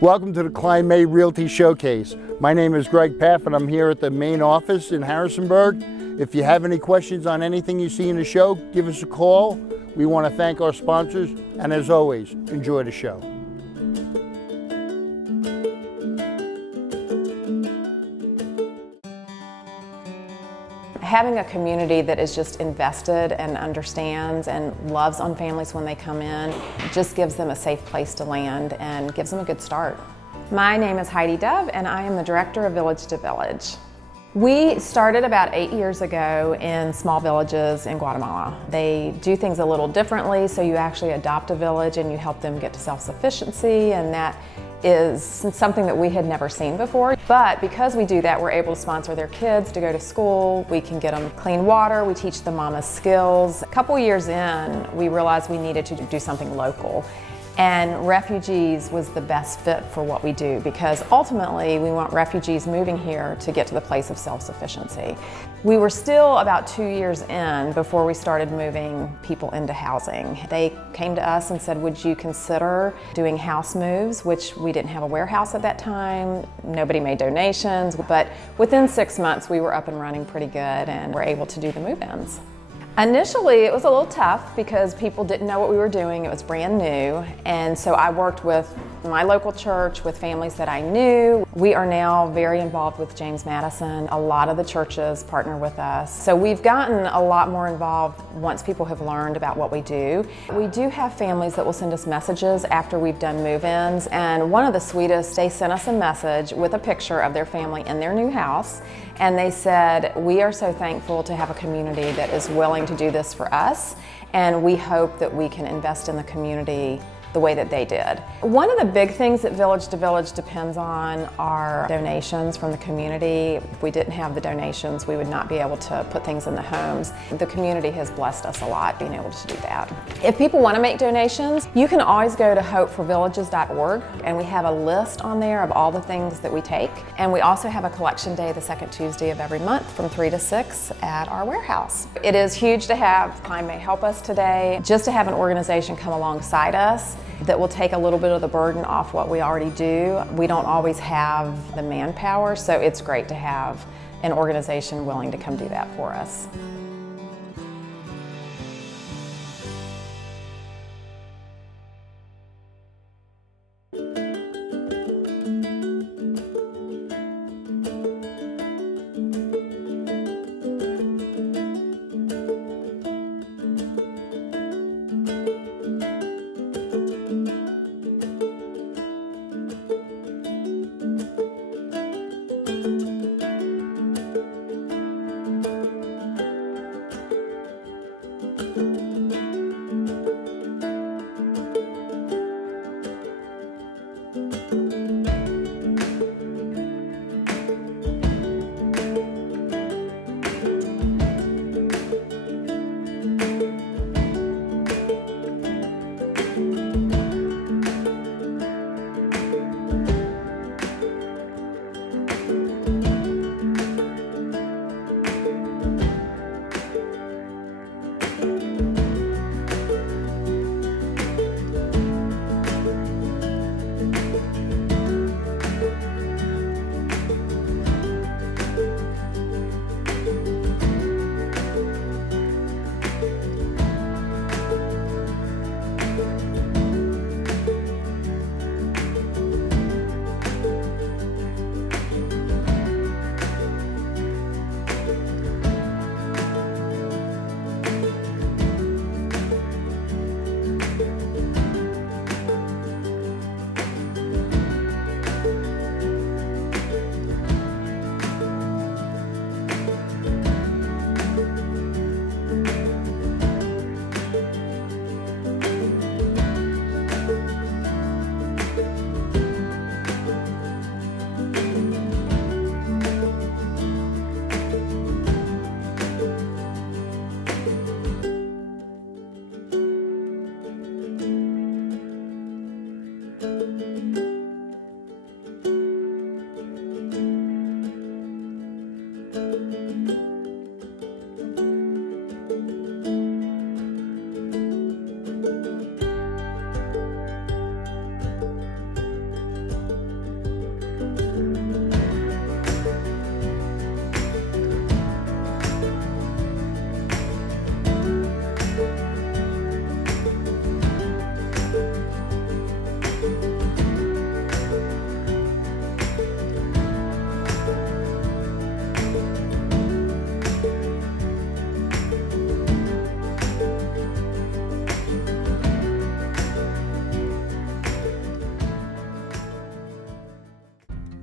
Welcome to the Kline May Realty Showcase. My name is Greg Pfaff and I'm here at the main office in Harrisonburg. If you have any questions on anything you see in the show, give us a call. We want to thank our sponsors, and as always, enjoy the show. Having a community that is just invested and understands and loves on families when they come in just gives them a safe place to land and gives them a good start. My name is Heidi and I am the Director of Village to Village. We started about 8 years ago in small villages in Guatemala. They do things a little differently, so you actually adopt a village and you help them get to self-sufficiency, and that is something that we had never seen before. But because we do that, we're able to sponsor their kids to go to school. We can get them clean water. We teach the mamas skills. A couple years in, we realized we needed to do something local. And refugees was the best fit for what we do, because ultimately we want refugees moving here to get to the place of self-sufficiency. We were still about 2 years in before we started moving people into housing. They came to us and said, would you consider doing house moves, which we didn't have a warehouse at that time. Nobody made donations, but within 6 months we were up and running pretty good and were able to do the move-ins. Initially, it was a little tough because people didn't know what we were doing. It was brand new. And so I worked with my local church, with families that I knew. We are now very involved with James Madison. A lot of the churches partner with us. So we've gotten a lot more involved once people have learned about what we do. We do have families that will send us messages after we've done move-ins. And one of the sweetest, they sent us a message with a picture of their family in their new house. And they said, we are so thankful to have a community that is willing to do this for us, and we hope that we can invest in the community the way that they did. One of the big things that Village to Village depends on are donations from the community. If we didn't have the donations, we would not be able to put things in the homes. The community has blessed us a lot being able to do that. If people want to make donations, you can always go to hopeforvillages.org, and we have a list on there of all the things that we take. And we also have a collection day the second Tuesday of every month from 3 to 6 at our warehouse. It is huge to have Kline May help us today, just to have an organization come alongside us that will take a little bit of the burden off what we already do. We don't always have the manpower, so it's great to have an organization willing to come do that for us.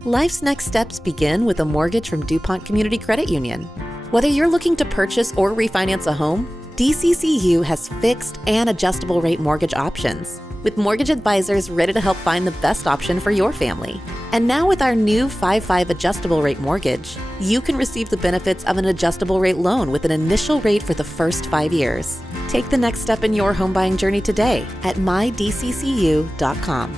Life's next steps begin with a mortgage from DuPont Community Credit Union. Whether you're looking to purchase or refinance a home, DCCU has fixed and adjustable rate mortgage options, with mortgage advisors ready to help find the best option for your family. And now with our new 5/5 adjustable rate mortgage, you can receive the benefits of an adjustable rate loan with an initial rate for the first 5 years. Take the next step in your home buying journey today at mydccu.com.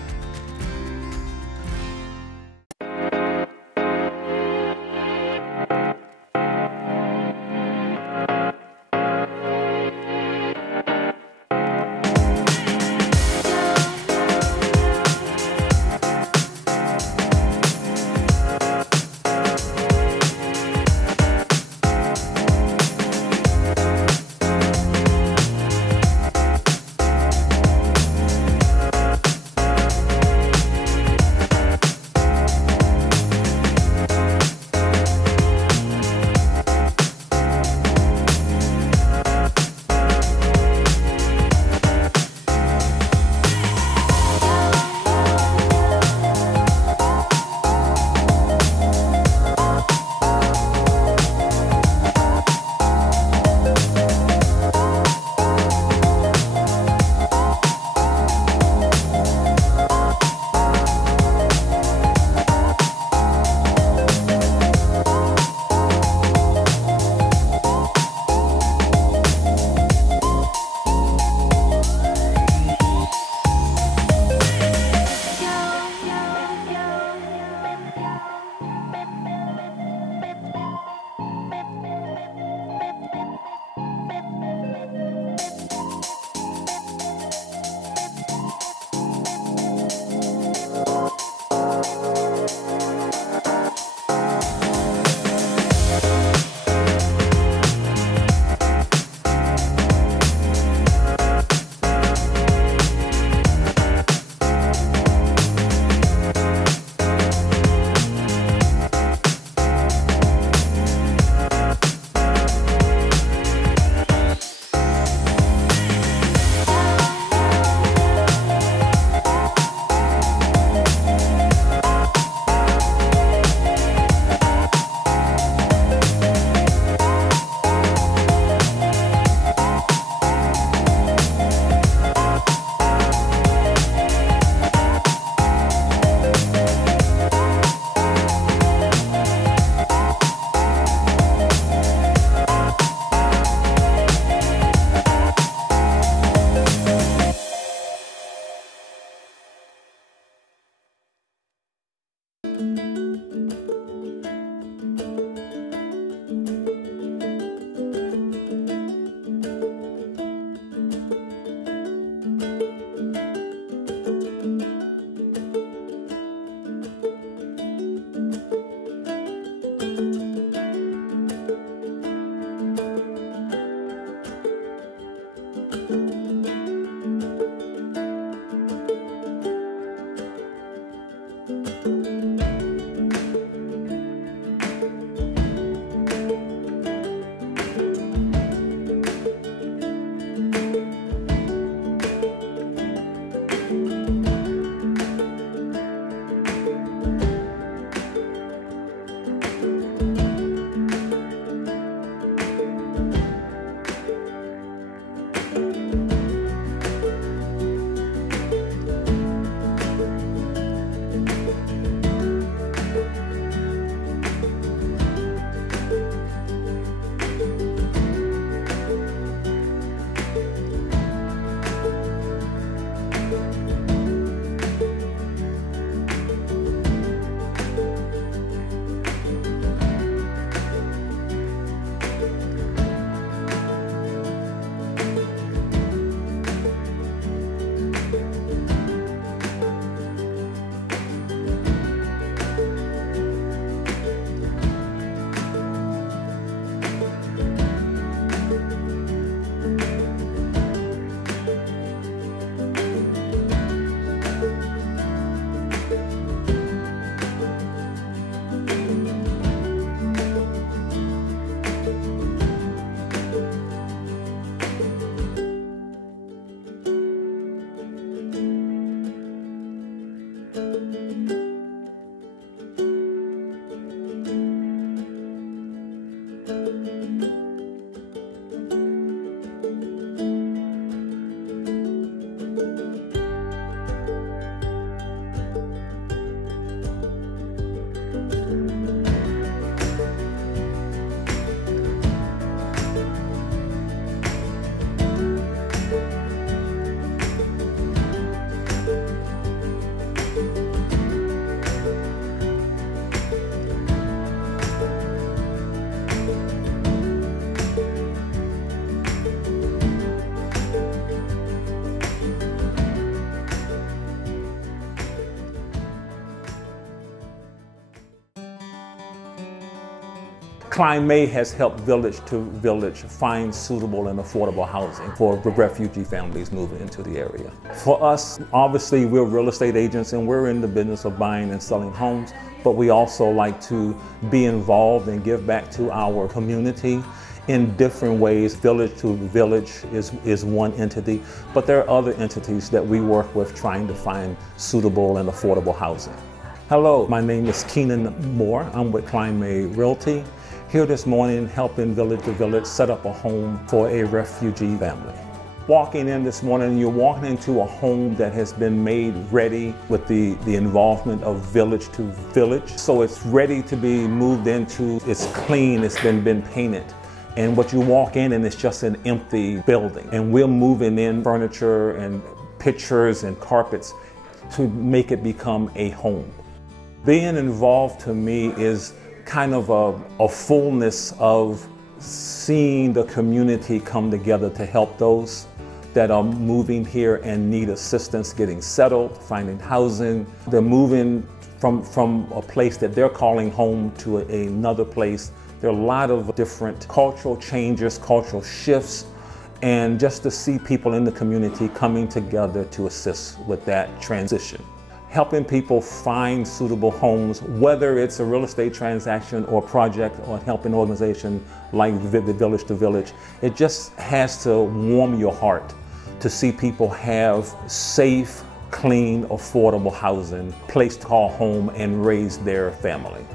Kline May has helped Village to Village find suitable and affordable housing for refugee families moving into the area. For us, obviously, we're real estate agents and we're in the business of buying and selling homes, but we also like to be involved and give back to our community in different ways. Village to Village is one entity, but there are other entities that we work with trying to find suitable and affordable housing. Hello, my name is Keenan Moore. I'm with Kline May Realty. Here this morning helping Village to Village set up a home for a refugee family. Walking in this morning, you're walking into a home that has been made ready with the involvement of Village to Village. So it's ready to be moved into, it's clean, it's been painted. And what you walk in and it's just an empty building. And we're moving in furniture and pictures and carpets to make it become a home. Being involved to me is kind of a fullness of seeing the community come together to help those that are moving here and need assistance getting settled, finding housing. They're moving from a place that they're calling home to another place. There are a lot of different cultural changes, cultural shifts, and just to see people in the community coming together to assist with that transition. Helping people find suitable homes, whether it's a real estate transaction or project or helping an organization like the Village to Village, it just has to warm your heart to see people have safe, clean, affordable housing, place to call home and raise their family.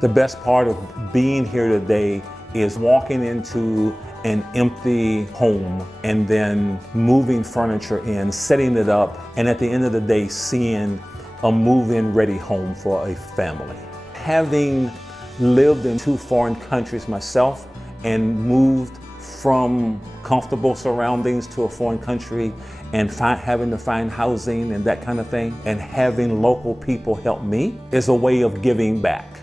The best part of being here today is walking into an empty home and then moving furniture in, setting it up, and at the end of the day, seeing a move-in ready home for a family. Having lived in 2 foreign countries myself and moved from comfortable surroundings to a foreign country and having to find housing and that kind of thing, and having local people help me is a way of giving back.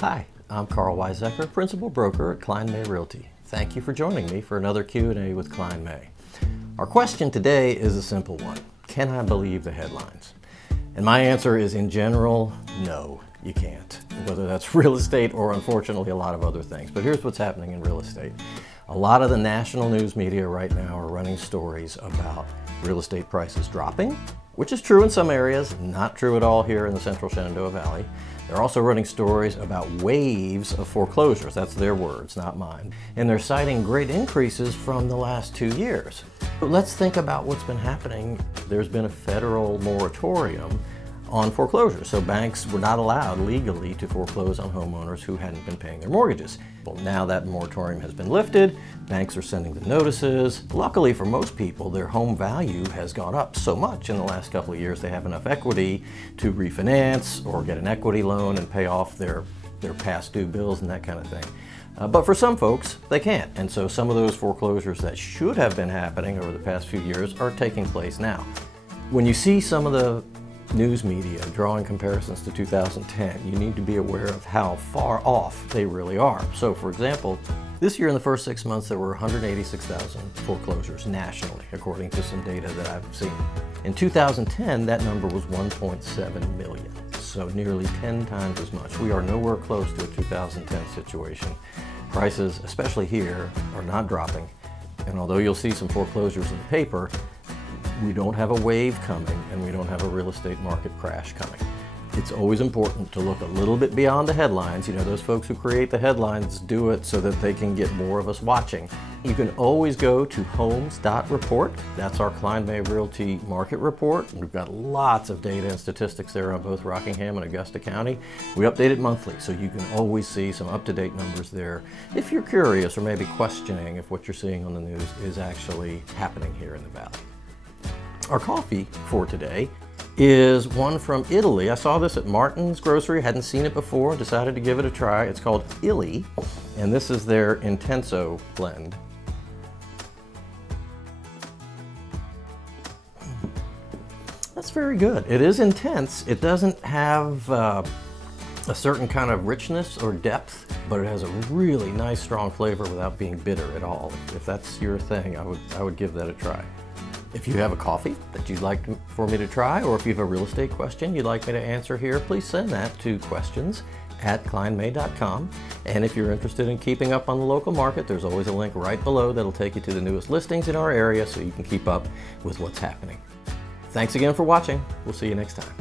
Hi, I'm Karl Waizecker, Principal Broker at Kline May Realty. Thank you for joining me for another Q&A with Kline May. Our question today is a simple one. Can I believe the headlines? And my answer is, in general, no, you can't. Whether that's real estate or, unfortunately, a lot of other things. But here's what's happening in real estate. A lot of the national news media right now are running stories about real estate prices dropping, which is true in some areas, not true at all here in the central Shenandoah Valley. They're also running stories about waves of foreclosures. That's their words, not mine. And they're citing great increases from the last 2 years. But let's think about what's been happening. There's been a federal moratorium on foreclosures. So banks were not allowed legally to foreclose on homeowners who hadn't been paying their mortgages. Well, now that moratorium has been lifted, banks are sending the notices. Luckily for most people, their home value has gone up so much in the last couple of years they have enough equity to refinance or get an equity loan and pay off their past due bills and that kind of thing. But for some folks, they can't. And so some of those foreclosures that should have been happening over the past few years are taking place now. When you see some of the news media drawing comparisons to 2010, you need to be aware of how far off they really are. So for example, this year in the first 6 months there were 186,000 foreclosures nationally, according to some data that I've seen. In 2010, that number was 1.7 million, so nearly 10 times as much. We are nowhere close to a 2010 situation. Prices, especially here, are not dropping, and although you'll see some foreclosures in the paper, we don't have a wave coming, and we don't have a real estate market crash coming. It's always important to look a little bit beyond the headlines. You know, those folks who create the headlines do it so that they can get more of us watching. You can always go to homes.report. That's our Kline May Realty market report. We've got lots of data and statistics there on both Rockingham and Augusta County. We update it monthly, so you can always see some up-to-date numbers there if you're curious or maybe questioning if what you're seeing on the news is actually happening here in the Valley. Our coffee for today is one from Italy. I saw this at Martin's Grocery, hadn't seen it before, decided to give it a try. It's called Illy, and this is their Intenso blend. That's very good. It is intense. It doesn't have a certain kind of richness or depth, but it has a really nice strong flavor without being bitter at all. If that's your thing, I would give that a try. If you have a coffee that you'd like for me to try, or if you have a real estate question you'd like me to answer here, please send that to questions@klinemay.com. And if you're interested in keeping up on the local market, there's always a link right below that'll take you to the newest listings in our area so you can keep up with what's happening. Thanks again for watching. We'll see you next time.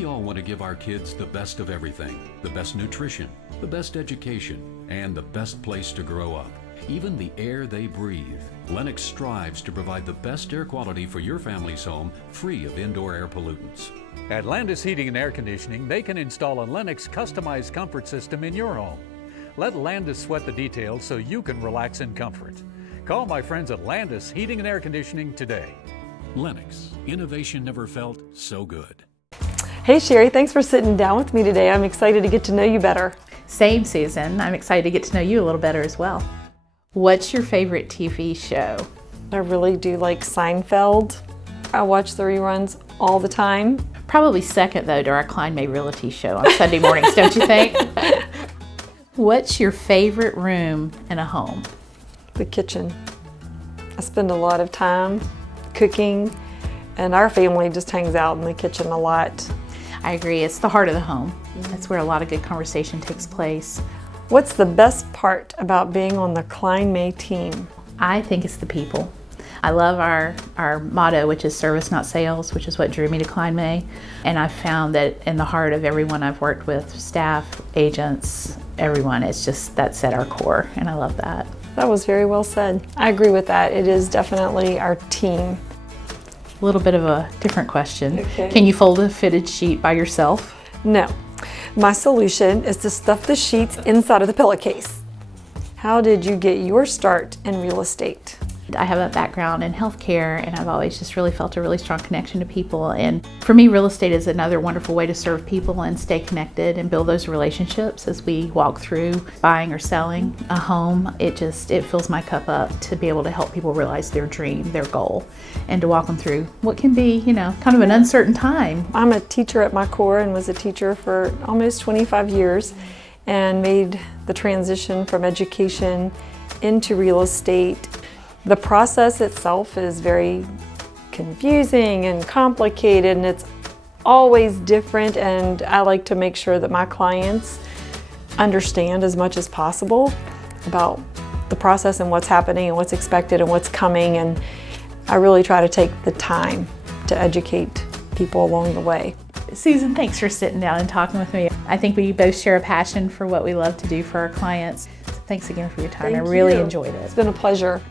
We all want to give our kids the best of everything, the best nutrition, the best education, and the best place to grow up. Even the air they breathe. Lennox strives to provide the best air quality for your family's home, free of indoor air pollutants. At Landis Heating and Air Conditioning, they can install a Lennox customized comfort system in your home. Let Landis sweat the details so you can relax in comfort. Call my friends at Landis Heating and Air Conditioning today. Lennox, innovation never felt so good. Hey Sherri, thanks for sitting down with me today. I'm excited to get to know you better. Same, Susan. I'm excited to get to know you a little better as well. What's your favorite TV show? I really do like Seinfeld. I watch the reruns all the time. Probably second, though, to our Kline May Realty show on Sunday mornings, don't you think? What's your favorite room in a home? The kitchen. I spend a lot of time cooking, and our family just hangs out in the kitchen a lot. I agree. It's the heart of the home. That's where a lot of good conversation takes place. What's the best part about being on the Kline May team? I think it's the people. I love our motto, which is service, not sales, which is what drew me to Kline May. And I've found that in the heart of everyone I've worked with, staff, agents, everyone, it's just that's at our core, and I love that. That was very well said. I agree with that. It is definitely our team. A little bit of a different question. Okay. Can you fold a fitted sheet by yourself? No. My solution is to stuff the sheets inside of the pillowcase. How did you get your start in real estate? I have a background in healthcare, and I've always just really felt a really strong connection to people. And for me, real estate is another wonderful way to serve people and stay connected and build those relationships as we walk through buying or selling a home. It fills my cup up to be able to help people realize their dream, their goal, and to walk them through what can be, kind of an uncertain time. I'm a teacher at my core and was a teacher for almost 25 years and made the transition from education into real estate. The process itself is very confusing and complicated, and it's always different, and I like to make sure that my clients understand as much as possible about the process and what's happening and what's expected and what's coming, and I really try to take the time to educate people along the way. Susan, thanks for sitting down and talking with me. I think we both share a passion for what we love to do for our clients. So thanks again for your time. Thank I really you. enjoyed it. It's been a pleasure.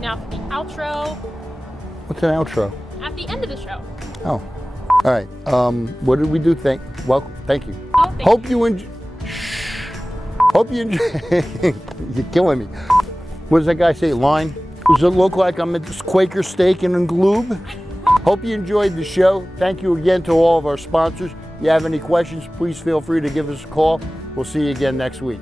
Now for the outro. What's an outro? At the end of the show. Oh, all right. What did we do? Thank you. Oh, Hope you enjoy. Hope you enjoy. You're killing me. What does that guy say? Line? Does it look like I'm at this Quaker Steak and Glube? Hope you enjoyed the show. Thank you again to all of our sponsors. If you have any questions, please feel free to give us a call. We'll see you again next week.